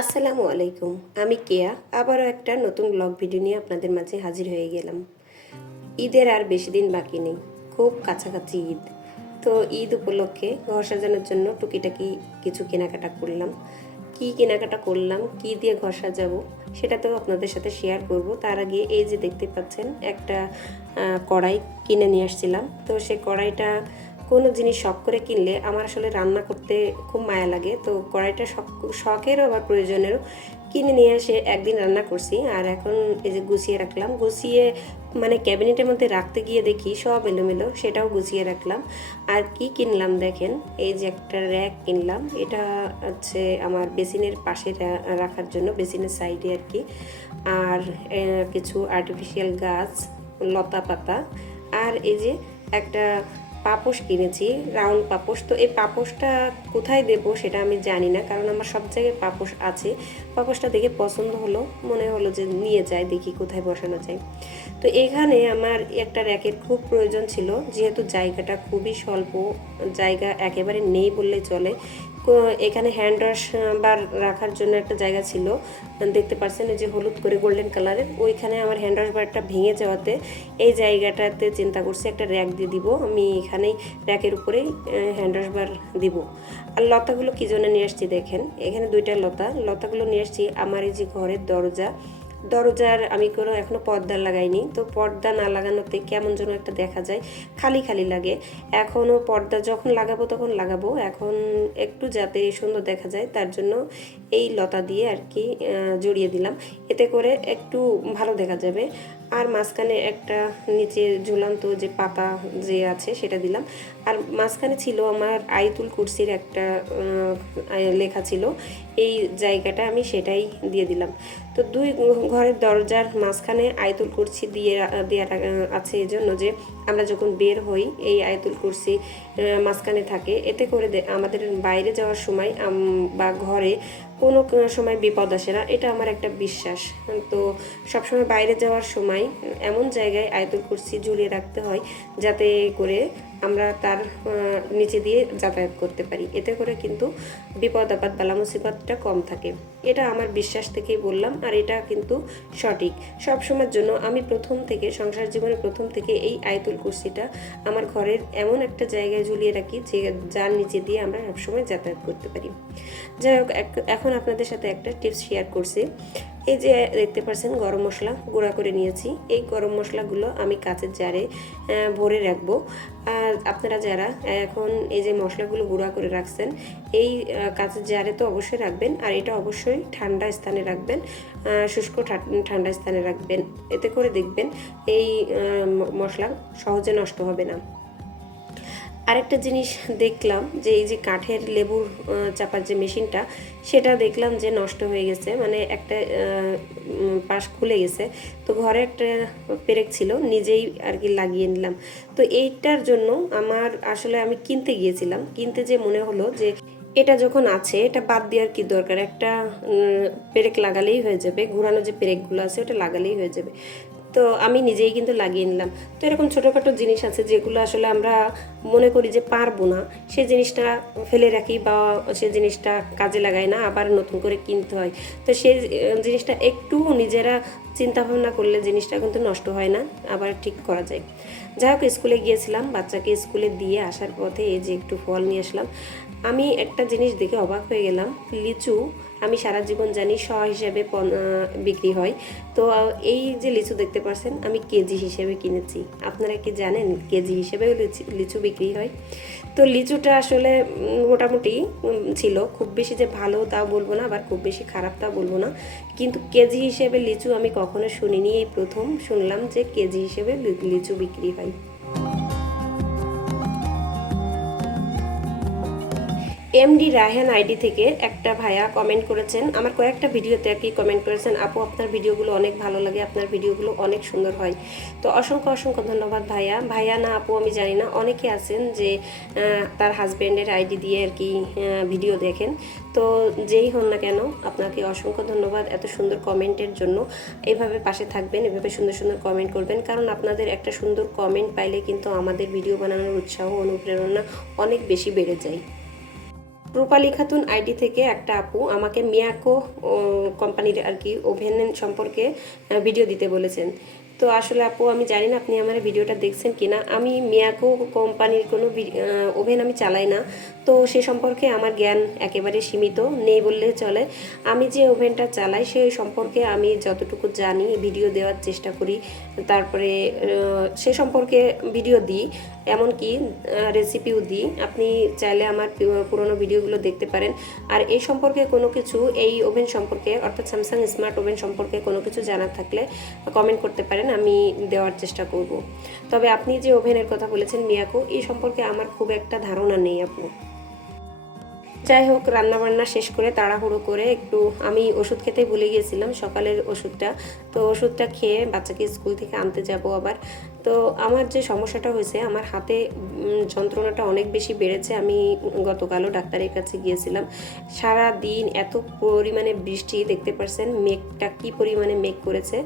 আসসালামু আলাইকুম। আমি কেয়া আবারও একটা নতুন ব্লগ ভিডিও নিয়ে আপনাদের মাঝে হাজির হয়ে গেলাম। ঈদের আর বেশি দিন বাকি নেই, খুব কাছাকাছি ঈদ। তো ঈদ উপলক্ষে ঘর সাজানোর জন্য টুকিটাকি কিছু কেনাকাটা করলাম। কি কেনাকাটা করলাম, কি দিয়ে ঘর সাজাবো সেটা তো আপনাদের সাথে শেয়ার করব। তার আগে এই যে দেখতে পাচ্ছেন একটা কড়াই কিনে নিয়ে আসছিলাম। তো সেই কড়াইটা কোনো জিনিস শখ করে কিনলে আমার আসলে রান্না করতে খুব মায়া লাগে। তো কড়াইটা শখেরও আবার প্রয়োজনেরও কিনে নিয়ে এসে একদিন রান্না করছি। আর এখন এই যে গুছিয়ে রাখলাম, গুছিয়ে মানে ক্যাবিনেটের মধ্যে রাখতে গিয়ে দেখি সব এলোমেলো, সেটাও গুছিয়ে রাখলাম। আর কি কিনলাম দেখেন, এই যে একটা র্যাক কিনলাম। এটা হচ্ছে আমার বেসিনের পাশে রাখার জন্য, বেসিনের সাইডে আর কি। আর কিছু আর্টিফিশিয়াল গাছ, লতা পাতা, আর এই যে একটা পাপোশ কিনেছি, রাউন্ড পাপোশ। তো এই পাপোশটা কোথায় দেব সেটা আমি জানি না, কারণ আমার সব জায়গায় পাপোশ আছে। পাপোশটা দেখে পছন্দ হলো, মনে হলো যে নিয়ে যাই, দেখি কোথায় বসানো যায়। তো এখানে আমার একটা র্যাকের খুব প্রয়োজন ছিল, যেহেতু জায়গাটা খুবই স্বল্প, জায়গা একেবারে নেই বললেই চলে। এখানে হ্যান্ড ওয়াশ বার রাখার জন্য একটা জায়গা ছিল, দেখতে পাচ্ছেন এই যে হলুদ করে গোল্ডেন কালারের। ওইখানে আমার হ্যান্ড ওয়াশ বারটা ভেঙে যাওয়াতে এই জায়গাটাতে চিন্তা করছি একটা র্যাক দিয়ে দিব। আমি এখানেই র্যাকের উপরেই হ্যান্ড ওয়াশ বার দিব। আর লতাগুলো কী জন্য নিয়ে আসছি দেখেন, এখানে দুইটা লতাগুলো নিয়ে আসছি আমার এই যে ঘরের দরজার আমি কোনো এখনও পর্দা লাগাইনি। তো পর্দা না লাগানোতে কেমন যেন একটা দেখা যায়, খালি খালি লাগে। এখনও পর্দা যখন লাগাবো তখন লাগাবো, এখন একটু যাতে সুন্দর দেখা যায় তার জন্য এই লতা দিয়ে আর কি জড়িয়ে দিলাম, এতে করে একটু ভালো দেখা যাবে। আর মাঝখানে একটা নিচে ঝুলন্ত যে পাতা যে আছে সেটা দিলাম। আর মাঝখানে ছিল আমার আয়াতুল কুরসির একটা লেখা ছিল, এই জায়গাটা আমি সেটাই দিয়ে দিলাম। তো দুই ঘরের দরজার মাঝখানে আয়াতুল কুরসি দেওয়া আছে, এই জন্য যে আমরা যখন বের হই এই আয়াতুল কুরসি মাঝখানে থাকে, এতে করে আমাদের বাইরে যাওয়ার সময় বা ঘরে কোনো সময় বিপদ আসে না, এটা আমার একটা বিশ্বাস। তো সবসময় বাইরে যাওয়ার সময় এমন জায়গায় আয়াতুল কুরসি ঝুলিয়ে রাখতে হয় যাতে করে আমরা তার নিচে দিয়ে যাতায়াত করতে পারি, এতে করে কিন্তু বিপদ আপদ বালা মুসিবতটা কম থাকে। এটা আমার বিশ্বাস থেকেই বললাম, আর এটা কিন্তু সঠিক। সব সময়ের জন্য আমি প্রথম থেকে, সংসার জীবনে প্রথম থেকে এই আয়াতুল কুরসিটা আমার ঘরের এমন একটা জায়গায় ঝুলিয়ে রাখি যে যার নিচে দিয়ে আমরা সবসময় যাতায়াত করতে পারি। যাই হোক, এখন আপনাদের সাথে একটা টিপস শেয়ার করছি। এই যে দেখতে পাচ্ছেন গরম মশলা গুঁড়া করে নিয়েছি, এই গরম মশলাগুলো আমি কাঁচের জারে ভরে রাখবো। আর আপনারা যারা এখন এই যে মশলাগুলো গুঁড়া করে রাখছেন, এই কাঁচের জারে তো অবশ্যই রাখবেন, আর এটা অবশ্যই ঠান্ডা স্থানে রাখবেন, শুষ্ক ঠান্ডা স্থানে রাখবেন। এতে করে দেখবেন এই মশলা সহজে নষ্ট হবে না। আরেকটা জিনিস দেখলাম যে এই যে কাঠের লেবুর চাপার যে মেশিনটা, সেটা দেখলাম যে নষ্ট হয়ে গেছে, মানে একটা পাশ খুলে গেছে। তো ঘরে একটা পেরেক ছিল, নিজেই আর কি লাগিয়ে নিলাম। তো এইটার জন্য আমার আসলে আমি কিনতে গিয়েছিলাম, কিনতে যে মনে হলো যে এটা যখন আছে এটা বাদ দেওয়ার কি দরকার, একটা পেরেক লাগালেই হয়ে যাবে, ঘোরানো যে পেরেকগুলো আছে ওটা লাগালেই হয়ে যাবে। তো আমি নিজেই কিন্তু লাগিয়ে নিলাম। তো এরকম ছোটোখাটো জিনিস আছে যেগুলো আসলে আমরা মনে করি যে পারবো না, সেই জিনিসটা ফেলে রাখি বা সেই জিনিসটা কাজে লাগাই না, আবার নতুন করে কিনতে হয়। তো সেই জিনিসটা একটু নিজেরা চিন্তা ভাবনা করলে জিনিসটা কিন্তু নষ্ট হয় না, আবার ঠিক করা যায়। যাই হোক, স্কুলে গিয়েছিলাম, বাচ্চাকে স্কুলে দিয়ে আসার পথে এই যে একটু ফল নিয়ে আসলাম। আমি একটা জিনিস দেখে অবাক হয়ে গেলাম, লিচু আমি সারা জীবন জানি শ হিসেবে বিক্রি হয়। তো এই যে লিচু দেখতে পাচ্ছেন আমি কেজি হিসেবে কিনেছি। আপনারা কি জানেন কেজি হিসেবেও লিচু বিক্রি হয়? তো লিচুটা আসলে মোটামুটি ছিল, খুব বেশি যে ভালো তাও বলবো না, আবার খুব বেশি খারাপ তাও বলবো না। কিন্তু কেজি হিসেবে লিচু আমি কখনো শুনিনি, এই প্রথম শুনলাম যে কেজি হিসেবে লিচু বিক্রি হয়। এমডি রায়হান আইডি থেকে একটা ভাইয়া কমেন্ট করেছেন, আমার কয়েকটা ভিডিওতে আর কি কমেন্ট করেছেন, আপু আপনার ভিডিওগুলো অনেক ভালো লাগে, আপনার ভিডিওগুলো অনেক সুন্দর হয়। তো অসংখ্য অসংখ্য ধন্যবাদ ভাইয়া। ভাইয়া না আপু আমি জানি না, অনেকে আছেন যে তার হাজব্যান্ডের আইডি দিয়ে আর কি ভিডিও দেখেন। তো যেই হন না কেন, আপনাকে অসংখ্য ধন্যবাদ এত সুন্দর কমেন্টের জন্য। এভাবে পাশে থাকবেন, এভাবে সুন্দর সুন্দর কমেন্ট করবেন, কারণ আপনাদের একটা সুন্দর কমেন্ট পাইলে কিন্তু আমাদের ভিডিও বানানোর উৎসাহ অনুপ্রেরণা অনেক বেশি বেড়ে যায়। রূপালী খাতুন আইডি থেকে একটা আপু আমাকে মিয়াকো কোম্পানির আর কি ওভেন সম্পর্কে ভিডিও দিতে বলেছেন। তো আসলে আপু আমি জানি না আপনি আমার ভিডিওটা দেখছেন কিনা। আমি মিয়াকো কোম্পানির কোনো ওভেন আমি চালাই না, তো সে সম্পর্কে আমার জ্ঞান একেবারে সীমিত, নেই বললে চলে। আমি যে ওভেনটা চালাই সেই সম্পর্কে আমি যতটুকু জানি ভিডিও দেওয়ার চেষ্টা করি, তারপরে সে সম্পর্কে ভিডিও দিই, এমনকি রেসিপিও দিই। আপনি চাইলে আমার পুরোনো ভিডিওগুলো দেখতে পারেন। আর এই সম্পর্কে কোনো কিছু, এই ওভেন সম্পর্কে অর্থাৎ স্যামসাং স্মার্ট ওভেন সম্পর্কে কোনো কিছু জানার থাকলে কমেন্ট করতে পারেন, আমি দেওয়ার চেষ্টা করব। তবে আপনি যে ওভেনের কথা বলেছেন মিয়াকো, এই সম্পর্কে আমার খুব একটা ধারণা নেই আপু। যাই হোক, রান্নাবান্না শেষ করে তাড়াহুড়ো করে একটু আমি ওষুধ খেতে ভুলে গিয়েছিলাম, সকালের ওষুধটা। তো ওষুধটা খেয়ে বাচ্চাকে স্কুল থেকে আনতে যাব আবার। তো আমার যে সমস্যাটা হয়েছে, আমার হাতে যন্ত্রণাটা অনেক বেশি বেড়েছে। আমি গতকালও ডাক্তারের কাছে গিয়েছিলাম। সারা দিন এত পরিমাণে বৃষ্টি, দেখতে পাচ্ছেন মেঘটা কি পরিমাণে মেঘ করেছে।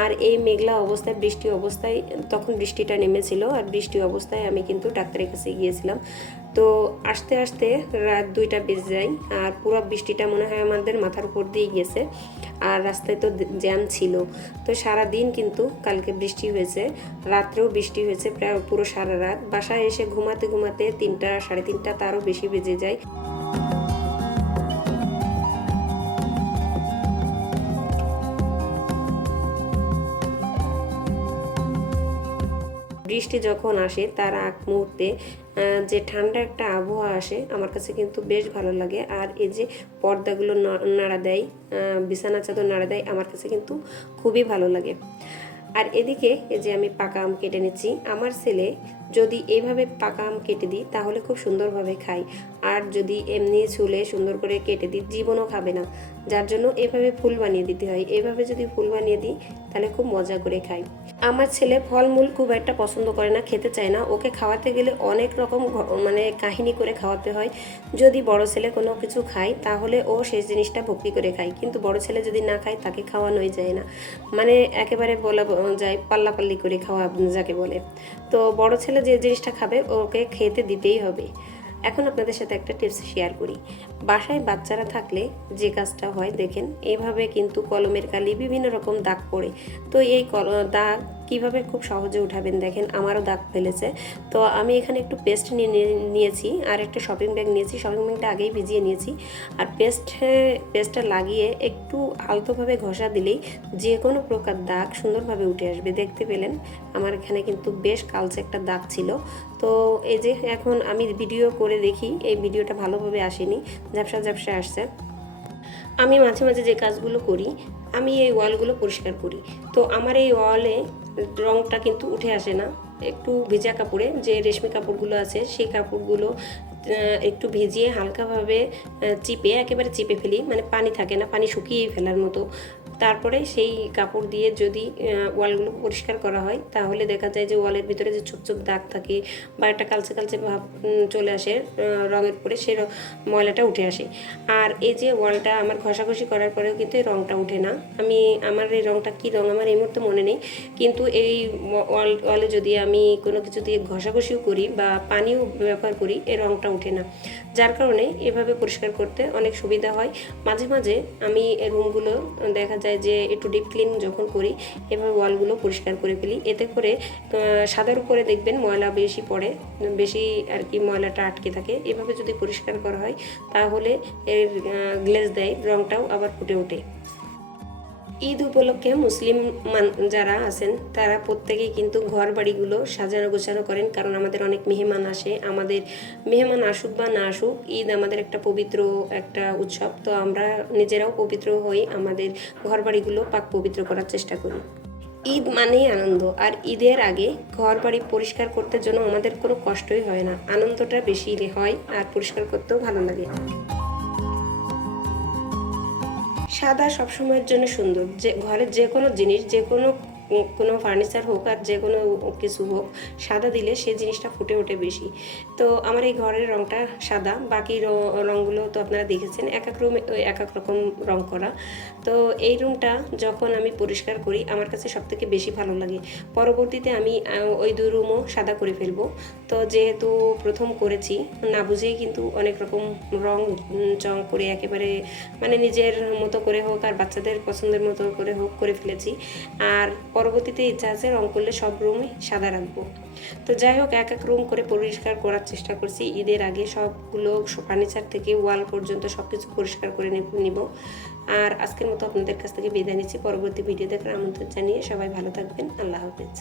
আর এই মেঘলা অবস্থায়, বৃষ্টি অবস্থায়, তখন বৃষ্টিটা নেমেছিল, আর বৃষ্টি অবস্থায় আমি কিন্তু ডাক্তারের কাছে গিয়েছিলাম। তো আস্তে আস্তে রাত 2টা বেজে যায়, আর পুরো বৃষ্টিটা মনে হয় আমাদের মাথার উপর দিয়ে গেছে। আর রাস্তায় তো জ্যাম ছিল। তো সারা দিন কিন্তু কালকে বৃষ্টি হয়েছে, রাত্রেও বৃষ্টি হয়েছে, প্রায় পুরো সারা রাত। বাসায় এসে ঘুমাতে ঘুমাতে 3টা, 3:30 তারও বেশি বেজে যায়। বৃষ্টি যখন আসে তার আগ মুহূর্তে যে ঠান্ডা একটা আবহাওয়া আসে, আমার কাছে কিন্তু বেশ ভালো লাগে। আর এই যে পর্দাগুলো নাড়া দেয়, বিছানা চাদর নাড়া দেয়, আমার কাছে কিন্তু খুবই ভালো লাগে। আর এদিকে এই যে আমি পাকা আম কেটে নিচ্ছি। আমার ছেলে যদি এইভাবে পাকা আম কেটে দিই তাহলে খুব সুন্দরভাবে খায়, আর যদি এমনি ছুলে সুন্দর করে কেটে দিই জীবনও খাবে না। যার জন্য এভাবে ফুল বানিয়ে দিতে হয়। এভাবে যদি ফুল বানিয়ে দিই তাহলে খুব মজা করে খায়। আমার ছেলে ফলমূল খুব একটা পছন্দ করে না, খেতে চায় না। ওকে খাওয়াতে গেলে অনেক রকম মানে কাহিনী করে খাওয়াতে হয়। যদি বড় ছেলে কোনো কিছু খায় তাহলে ও সেই জিনিসটা ভক্তি করে খায়, কিন্তু বড় ছেলে যদি না খায় তাকে খাওয়ানোই যায় না। মানে একেবারে বলা যায় পাল্লাপাল্লি করে খাওয়া যাকে বলে। তো বড় ছেলে যে জিনিসটা খাবে ওকে খেতে দিতেই হবে। এখন আপনাদের সাথে একটা টিপস শেয়ার করি। বাসায় বাচ্চারা থাকলে যে কাজটা হয় দেখেন, এইভাবে কিন্তু কলমের কালি বিভিন্ন রকম দাগ পড়ে। তো এই দাগ কিভাবে খুব সহজে উঠাবেন দেখেন, আমারও দাগ ফেলেছে। তো আমি এখানে একটু পেস্ট নিয়েছি, আর একটা শপিং ব্যাগ নিয়েছি। শপিং ব্যাগটা আগেই ভিজিয়ে নিয়েছি। আর পেস্টটা লাগিয়ে একটু আলতোভাবে ঘষা দিলেই যে কোনো প্রকার দাগ সুন্দরভাবে উঠে আসবে। দেখতে পেলেন আমার এখানে কিন্তু বেশ কালচে একটা দাগ ছিল। তো এই যে এখন আমি ভিডিও করে দেখি, এই ভিডিওটা ভালোভাবে আসেনি, ঝাপসা ঝাপসা আসছে। আমি মাঝে মাঝে যে কাজগুলো করি, আমি এই ওয়ালগুলো পরিষ্কার করি। তো আমার এই ওয়ালে রঙটা কিন্তু উঠে আসে না। একটু ভেজা কাপড়ে, যে রেশমি কাপড়গুলো আছে সেই কাপড়গুলো একটু ভিজিয়ে হালকাভাবে চিপে, একেবারে চিপে ফেলি, মানে পানি থাকে না, পানি শুকিয়েই ফেলার মতো। তারপরে সেই কাপড় দিয়ে যদি ওয়ালগুলো পরিষ্কার করা হয় তাহলে দেখা যায় যে ওয়ালের ভিতরে যে ছোপ ছোপ দাগ থাকে বা একটা কালচে কালচে ভাব চলে আসে রঙের পরে, সেই ময়লাটা উঠে আসে। আর এই যে ওয়ালটা আমার ঘষাঘষি করার পরেও কিন্তু এই রঙটা উঠে না। আমার এই রঙটা কী রঙ আমার এই মুহূর্তে মনে নেই, কিন্তু এই ওয়ালে যদি আমি কোনো কিছু দিয়ে ঘষাঘষিও করি বা পানিও ব্যবহার করি, এই রঙটা উঠে না। যার কারণে এভাবে পরিষ্কার করতে অনেক সুবিধা হয়। মাঝে মাঝে আমি রুমগুলো দেখা যায় যে একটু ডিপ ক্লিন যখন করি, এভাবে ওয়ালগুলো পরিষ্কার করে ফেলি। এতে করে সাদার উপরে দেখবেন ময়লা বেশি পড়ে, বেশি আর কি ময়লাটা আটকে থাকে। এভাবে যদি পরিষ্কার করা হয় তাহলে এর গ্লেজ দেয়, রঙটাও আবার ফুটে ওঠে। ঈদ উপলক্ষে মুসলিম যারা আছেন তারা প্রত্যেকেই কিন্তু ঘর বাড়িগুলো সাজানো গোছানো করেন, কারণ আমাদের অনেক মেহমান আসে। আমাদের মেহমান আসুক বা না আসুক, ঈদ আমাদের একটা পবিত্র একটা উৎসব। তো আমরা নিজেরাও পবিত্র হই, আমাদের ঘর বাড়িগুলো পাক পবিত্র করার চেষ্টা করি। ঈদ মানেই আনন্দ, আর ঈদের আগে ঘর বাড়ি পরিষ্কার করতে জন্য আমাদের কোনো কষ্টই হয় না, আনন্দটা বেশি হয়, আর পরিষ্কার করতেও ভালো লাগে। সাদা সবসময়ের জন্য সুন্দর। যে ঘরের যে কোনো জিনিস, যে কোনো কোনো ফার্নিচার হোক আর যে কোনো কিছু হোক, সাদা দিলে সেই জিনিসটা ফুটে ওঠে বেশি। তো আমার এই ঘরের রঙটা সাদা, বাকি রঙগুলো তো আপনারা দেখেছেন, এক এক রুমে এক এক রকম রঙ করা। তো এই রুমটা যখন আমি পরিষ্কার করি আমার কাছে সবথেকে বেশি ভালো লাগে। পরবর্তীতে আমি ওই 2 রুমও সাদা করে ফেলবো। তো যেহেতু প্রথম করেছি, না বুঝেই কিন্তু অনেক রকম রং চং করে একেবারে মানে নিজের মতো করে হোক আর বাচ্চাদের পছন্দের মতো করে হোক করে ফেলেছি। আর পরবর্তীতে ইচ্ছা আছে রং করলে সব রুমই সাদা রাখবো। তো যাই হোক, এক এক রুম করে পরিষ্কার করার চেষ্টা করছি। ঈদের আগে সবগুলো ফার্নিচার থেকে ওয়াল পর্যন্ত সব কিছু পরিষ্কার করে নিব। আর আজকের মতো আপনাদের কাছ থেকে বিদায় নিচ্ছি। পরবর্তী ভিডিও দেখার আমন্ত্রণ জানিয়ে সবাই ভালো থাকবেন। আল্লাহ হাফেজ।